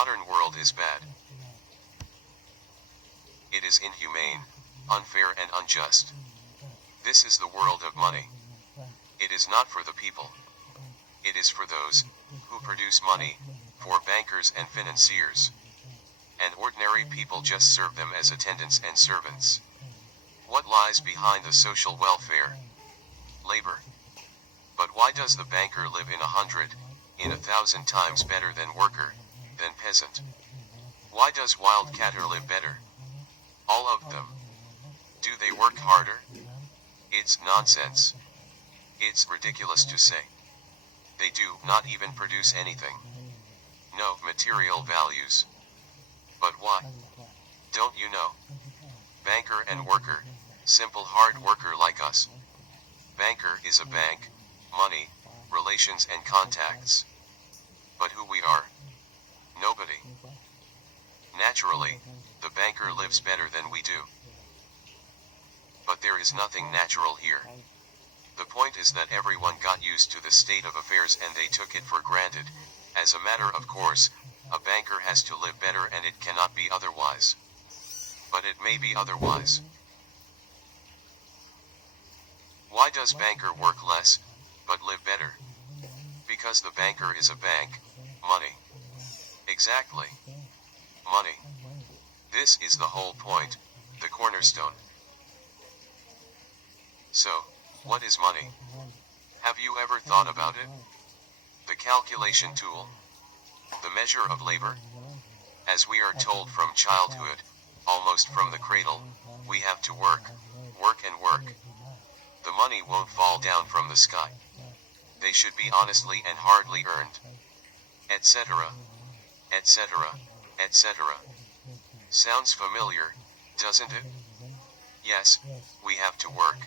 modern world is bad. It is inhumane, unfair and unjust. This is the world of money. It is not for the people. It is for those who produce money, for bankers and financiers. And ordinary people just serve them as attendants and servants. What lies behind the social welfare? Labor. But why does the banker live in 100, in 1,000 times better than worker, than peasant? Why does wildcatter live better? All of them. Do they work harder? It's nonsense. It's ridiculous to say. They do not even produce anything. No material values. But why? Don't you know? Banker and worker, simple hard worker like us. Banker is a bank, money, relations and contacts. But who we are? Nobody. Naturally, the banker lives better than we do. But there is nothing natural here. The point is that everyone got used to the state of affairs and they took it for granted. As a matter of course, a banker has to live better and it cannot be otherwise. But it may be otherwise. Why does banker work less, but live better? Because the banker is a bank, money. Exactly. Money. This is the whole point, the cornerstone. So, what is money? Have you ever thought about it? The calculation tool. The measure of labor. As we are told from childhood, almost from the cradle, we have to work, work and work. The money won't fall down from the sky. They should be honestly and hardly earned. Etc. Etc. Etc. Sounds familiar, doesn't it? Yes, we have to work.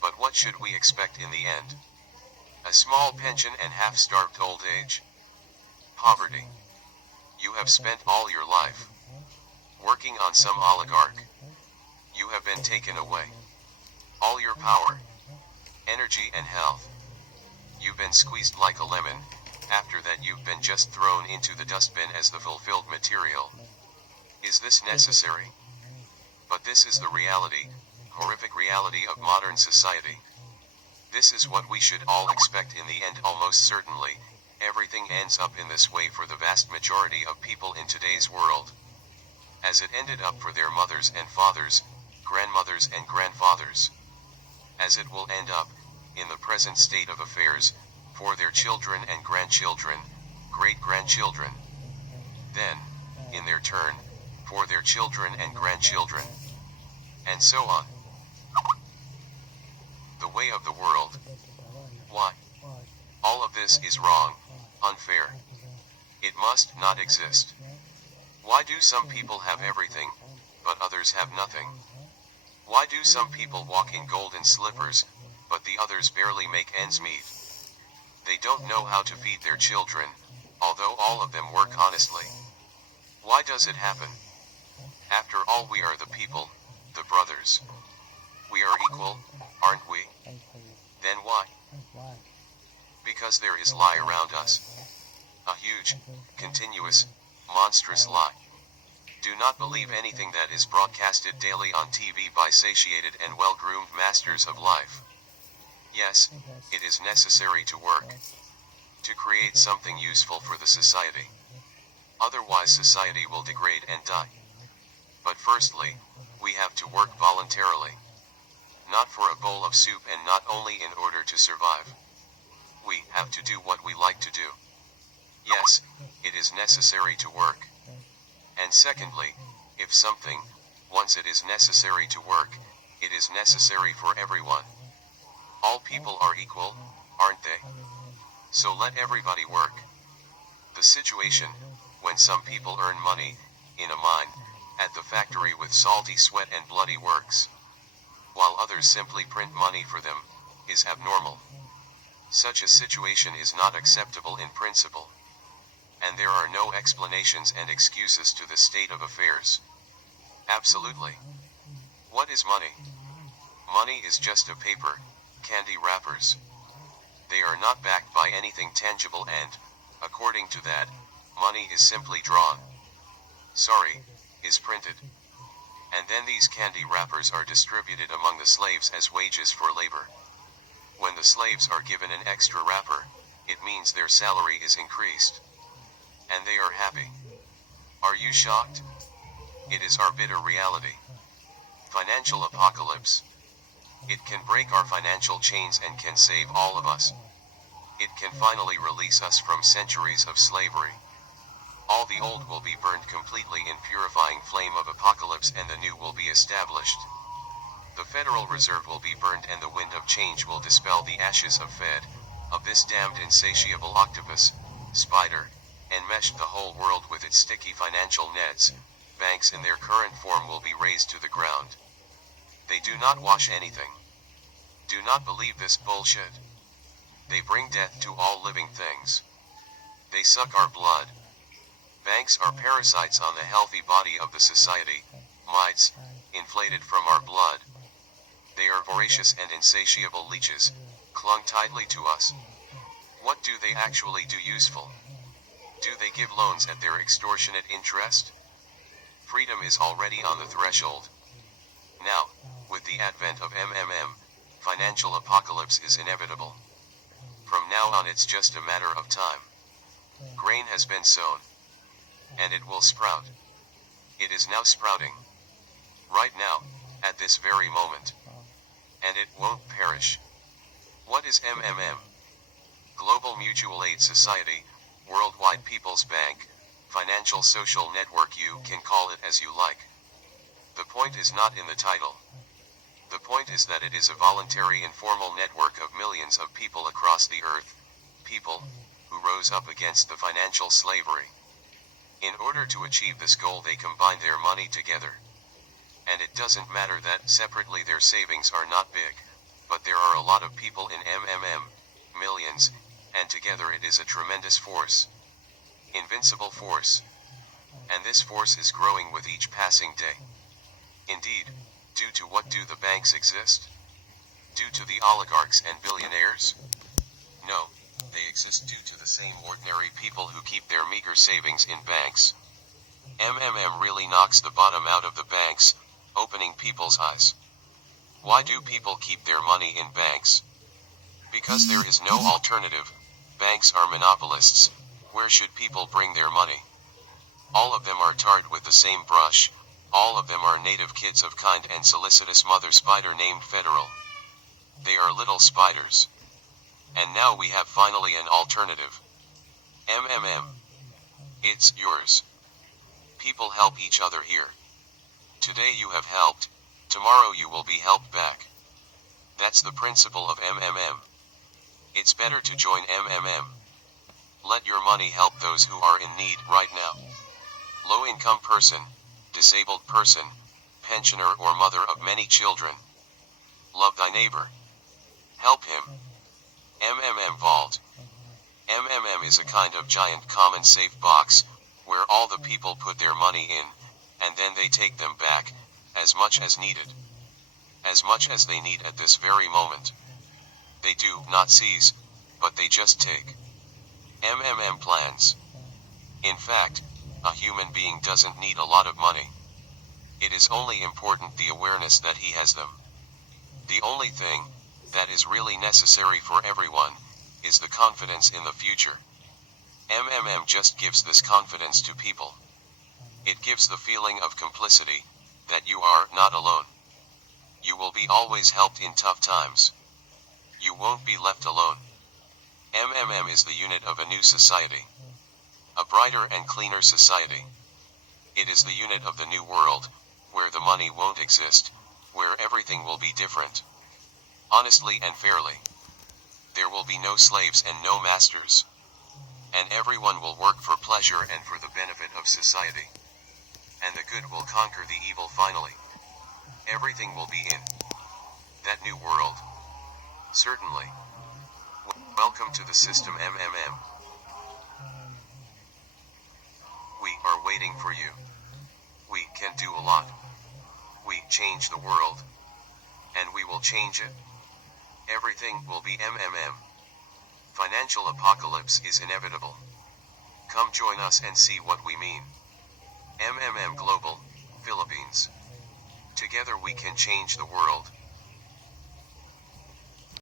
But what should we expect in the end? A small pension and half-starved old age? Poverty. You have spent all your life working on some oligarch. You have been taken away. All your power, energy and health. You've been squeezed like a lemon. After that you've been just thrown into the dustbin as the fulfilled material. Is this necessary? But this is the reality, horrific reality of modern society. This is what we should all expect in the end almost certainly. Everything ends up in this way for the vast majority of people in today's world. As it ended up for their mothers and fathers, grandmothers and grandfathers. As it will end up, in the present state of affairs, for their children and grandchildren, great-grandchildren. Then, in their turn, for their children and grandchildren. And so on. The way of the world. Why? All of this is wrong, unfair. It must not exist. Why do some people have everything, but others have nothing? Why do some people walk in golden slippers, but the others barely make ends meet? They don't know how to feed their children, although all of them work honestly. Why does it happen? After all, we are the people, the brothers. We are equal, aren't we? Then why? Because there is lie around us. A huge, continuous, monstrous lie. Do not believe anything that is broadcasted daily on TV by satiated and well-groomed masters of life. Yes, it is necessary to work. To create something useful for the society. Otherwise society will degrade and die. But firstly, we have to work voluntarily. Not for a bowl of soup and not only in order to survive. We have to do what we like to do. Yes, it is necessary to work. And secondly, if something, once it is necessary to work, it is necessary for everyone. All people are equal, aren't they? So let everybody work. The situation, when some people earn money, in a mine, at the factory with salty sweat and bloody works, while others simply print money for them, is abnormal. Such a situation is not acceptable in principle. And there are no explanations and excuses to the state of affairs. Absolutely. What is money? Money is just a paper, candy wrappers. They are not backed by anything tangible and, according to that, Money is simply drawn. Sorry, is printed. And then these candy wrappers are distributed among the slaves as wages for labor. When the slaves are given an extra wrapper, it means their salary is increased. And they are happy. Are you shocked? It is our bitter reality. Financial apocalypse. It can break our financial chains and can save all of us. It can finally release us from centuries of slavery. All the old will be burned completely in purifying flame of apocalypse, and the new will be established. The Federal Reserve will be burned, and the wind of change will dispel the ashes of this damned insatiable octopus, spider, enmeshed the whole world with its sticky financial nets. Banks in their current form will be razed to the ground. They do not wash anything. Do not believe this bullshit. They bring death to all living things. They suck our blood. Banks are parasites on the healthy body of the society, mites, inflated from our blood. They are voracious and insatiable leeches, clung tightly to us. What do they actually do useful? Do they give loans at their extortionate interest? Freedom is already on the threshold. Now, with the advent of financial apocalypse is inevitable. From now on it's just a matter of time. Grain has been sown. And it will sprout. It is now sprouting. Right now, at this very moment. And it won't perish. What is Global Mutual Aid Society, Worldwide People's Bank, Financial Social Network, you can call it as you like. The point is not in the title. The point is that it is a voluntary informal network of millions of people across the earth, people who rose up against the financial slavery. In order to achieve this goal, they combine their money together. And it doesn't matter that separately their savings are not big, but there are a lot of people in millions, and together it is a tremendous force. Invincible force. And this force is growing with each passing day. Indeed, due to what do the banks exist? Due to the oligarchs and billionaires? No, they exist due to the same ordinary people who keep their meager savings in banks. Really knocks the bottom out of the banks, opening people's eyes. Why do people keep their money in banks? Because there is no alternative. Banks are monopolists. Where should people bring their money? All of them are tarred with the same brush. All of them are native kids of kind and solicitous mother spider named Federal. They are little spiders. And now we have finally an alternative. It's yours. People help each other here. Today you have helped, tomorrow you will be helped back. That's the principle of It's better to join Let your money help those who are in need right now. Low-income person, disabled person, pensioner or mother of many children. Love thy neighbor. Help him. Vault. Is a kind of giant common safe box, where all the people put their money in, and then they take them back, as much as needed. As much as they need at this very moment. They do not seize, but they just take. Plans. In fact, a human being doesn't need a lot of money. It is only important the awareness that he has them. The only thing that is really necessary for everyone is the confidence in the future. Just gives this confidence to people. It gives the feeling of complicity, that you are not alone. You will be always helped in tough times. You won't be left alone. is the unit of a new society. A brighter and cleaner society. It is the unit of the new world, where the money won't exist, where everything will be different. Honestly and fairly. There will be no slaves and no masters. And everyone will work for pleasure and for the benefit of society. And the good will conquer the evil finally. Everything will be in that new world. Certainly. Welcome to the system We are waiting for you. We can do a lot. We change the world. And we will change it. Everything will be Financial apocalypse is inevitable. Come join us and see what we mean. Global, Philippines. Together we can change the world.